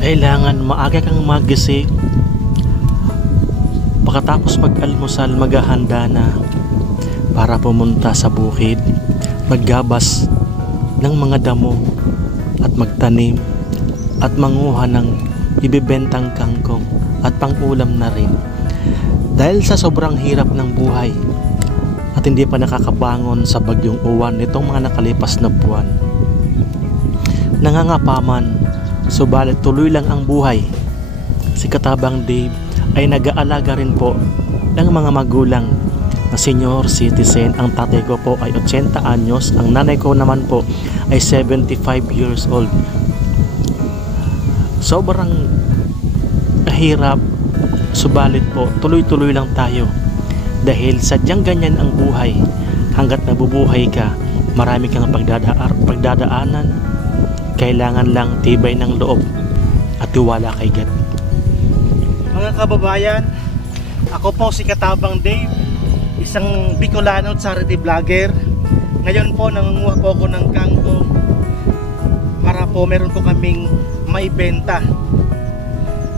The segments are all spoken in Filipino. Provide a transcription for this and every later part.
Kailangan maaga kang magising. Pagkatapos mag-almusal, maghahanda na para pumunta sa bukid, maggabas ng mga damo at magtanim at manguha ng ibibentang kangkong at pangulam na rin. Dahil sa sobrang hirap ng buhay at hindi pa nakakabangon sa bagyong uwan nitong mga nakalipas na buwan, nangangapaman, subalit tuloy lang ang buhay. Si Katabang Dave ay nag-aalaga rin po ng mga magulang na senior citizen. Ang tatay ko po ay 80 anyos, ang nanay ko naman po ay 75 years old. Sobrang hirap, subalit po tuloy-tuloy lang tayo dahil sadyang ganyan ang buhay. Hanggat nabubuhay ka, marami kang pagdadaanan. Kailangan lang tibay ng loob at tiwala kay God. Mga kababayan, ako po si Katabang Dave, isang Bicolano charity vlogger. Ngayon po nangunguha po ako ng kangkong para po meron po kaming maibenta.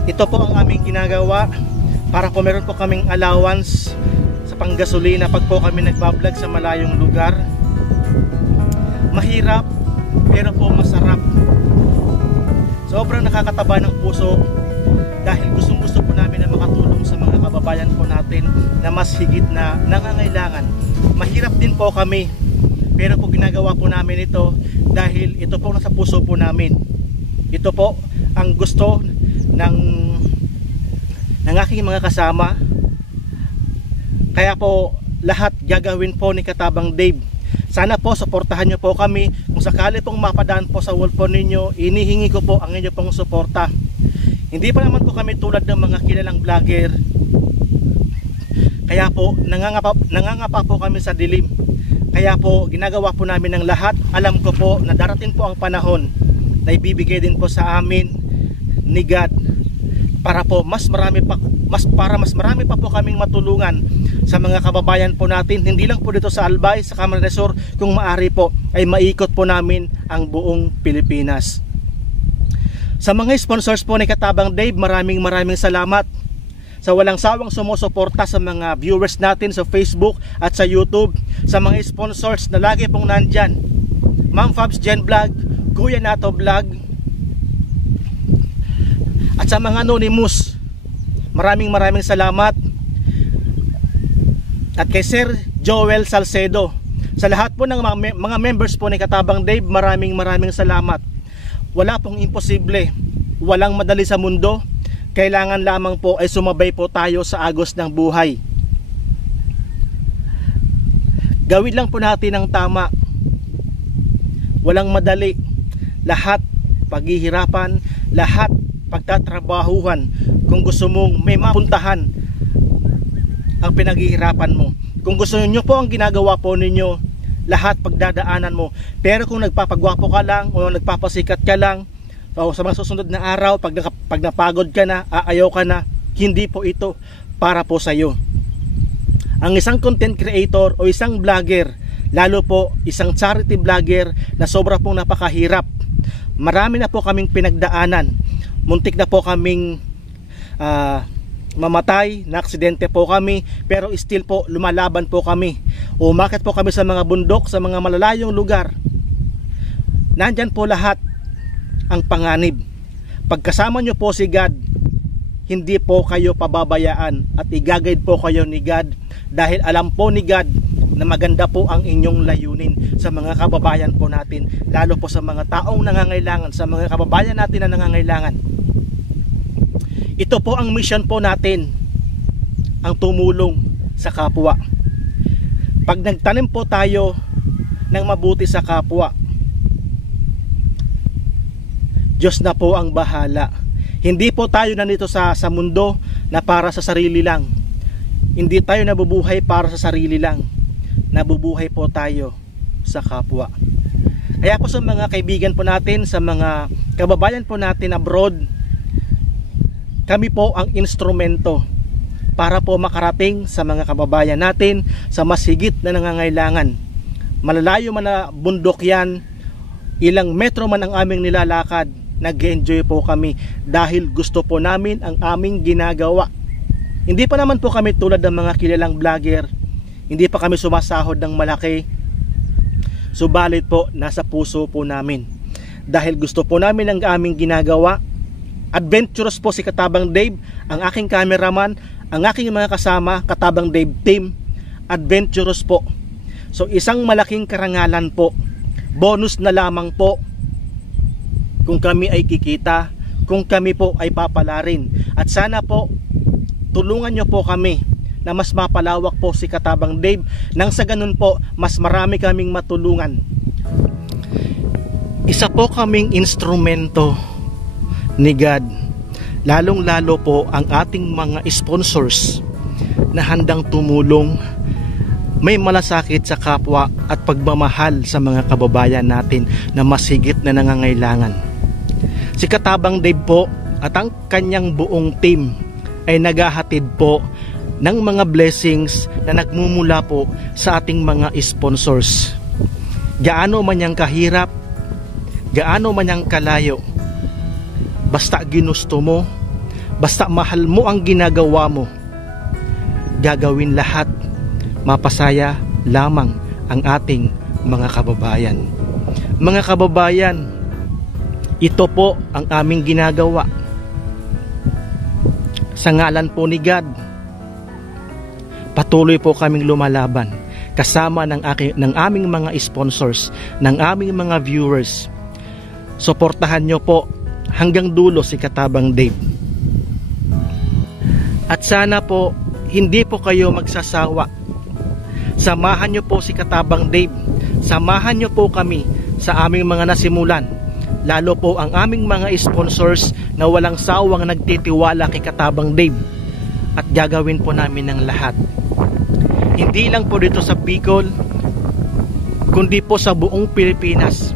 Ito po ang aming ginagawa para po meron po kaming allowance sa panggasolina pag po kami nagbablog sa malayong lugar. Mahirap pero po masarap. Sobrang nakakataba ng puso dahil gustong-gusto po namin na makatulong sa mga kababayan po natin na mas higit na nangangailangan. Mahirap din po kami, pero po ginagawa po namin ito dahil ito po nasa puso po namin. Ito po ang gusto ng aking mga kasama. Kaya po lahat gagawin po ni Katabang Dave. Sana po suportahan nyo po kami. Kung sakali pong mapadaan po sa wall po ninyo, inihingi ko po ang inyo pong suporta. Hindi pa naman po kami tulad ng mga kilalang vlogger. Kaya po nangangapa po kami sa dilim. Kaya po ginagawa po namin ng lahat. Alam ko po na darating po ang panahon na ibibigay din po sa amin ni God para po mas marami pa po kaming matulungan sa mga kababayan po natin. Hindi lang po dito sa Albay, sa Camarines Sur, kung maari po ay maikot po namin ang buong Pilipinas. Sa mga sponsors po ni Katabang Dave, maraming salamat sa walang sawang sumusuporta sa mga viewers natin sa Facebook at sa YouTube. Sa mga sponsors na lagi pong nandyan, Ma'am Fabs Jen Vlog, Kuya Nato Vlog, at sa mga anonymous, maraming salamat. At kay Sir Joel Salcedo, sa lahat po ng mga members po ni Katabang Dave, maraming salamat. Wala pong imposible, walang madali sa mundo. Kailangan lamang po ay sumabay po tayo sa agos ng buhay. Gawin lang po natin ang tama. Walang madali. Lahat paghihirapan, lahat pagtatrabahuhan. Kung gusto mong may mapuntahan ang pinaghihirapan mo, kung gusto niyo po ang ginagawa po ninyo, lahat pagdadaanan mo. Pero kung nagpapagwapo ka lang o nagpapasikat ka lang, o sa mga susunod na araw pag napagod ka na, aayaw ka na, hindi po ito para po sa iyo. Ang isang content creator o isang vlogger, lalo po isang charity vlogger, na sobra pong napakahirap. Marami na po kaming pinagdaanan. Muntik na po kaming mamatay, na aksidente po kami, pero still po lumalaban po kami. Umakyat po kami sa mga bundok, sa mga malalayong lugar. Nandyan po lahat ang panganib. Pagkasama nyo po si God, hindi po kayo pababayaan at i-guide po kayo ni God, dahil alam po ni God na maganda po ang inyong layunin sa mga kababayan po natin, lalo po sa mga taong nangangailangan, sa mga kababayan natin na nangangailangan. Ito po ang mission po natin, ang tumulong sa kapwa. Pag nagtanim po tayo ng mabuti sa kapwa, Diyos na po ang bahala. Hindi po tayo nandito sa mundo na para sa sarili lang. Hindi tayo nabubuhay para sa sarili lang. Nabubuhay po tayo sa kapwa. Kaya po sa mga kaibigan po natin, sa mga kababayan po natin abroad, kami po ang instrumento para po makarating sa mga kababayan natin sa mas higit na nangangailangan. Malalayo man na bundok yan, ilang metro man ang aming nilalakad, nag-enjoy po kami dahil gusto po namin ang aming ginagawa. Hindi pa naman po kami tulad ng mga kilalang vlogger, hindi pa kami sumasahod ng malaki. Subalit po, nasa puso po namin. Dahil gusto po namin ang aming ginagawa. Adventurous po si Katabang Dave, ang aking cameraman, ang aking mga kasama, Katabang Dave team. Adventurous po. So isang malaking karangalan po. Bonus na lamang po kung kami ay kikita, kung kami po ay papalarin. At sana po tulungan nyo po kami na mas mapalawak po si Katabang Dave, nang sa ganun po mas marami kaming matulungan. Isa po kaming instrumento ni God, lalong lalo po ang ating mga sponsors na handang tumulong, may malasakit sa kapwa at pagmamahal sa mga kababayan natin na masigit na nangangailangan. Si Katabang Dave po at ang kanyang buong team ay naghahatid po ng mga blessings na nagmumula po sa ating mga sponsors. Gaano man yang kahirap, gaano man yang kalayo, basta ginusto mo, basta mahal mo ang ginagawa mo, gagawin lahat, mapasaya lamang ang ating mga kababayan. Mga kababayan, ito po ang aming ginagawa. Sa ngalan po ni God, patuloy po kaming lumalaban kasama ng aming mga sponsors, ng aming mga viewers. Suportahan nyo po hanggang dulo si Katabang Dave. At sana po hindi po kayo magsasawa. Samahan nyo po si Katabang Dave, samahan nyo po kami sa aming mga nasimulan, lalo po ang aming mga sponsors na walang sawang nagtitiwala kay Katabang Dave, at gagawin po namin ng lahat. Hindi lang po dito sa Bicol, kundi po sa buong Pilipinas.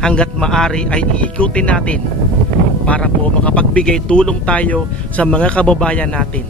Hanggat maari ay iikutin natin para po makapagbigay tulong tayo sa mga kababayan natin.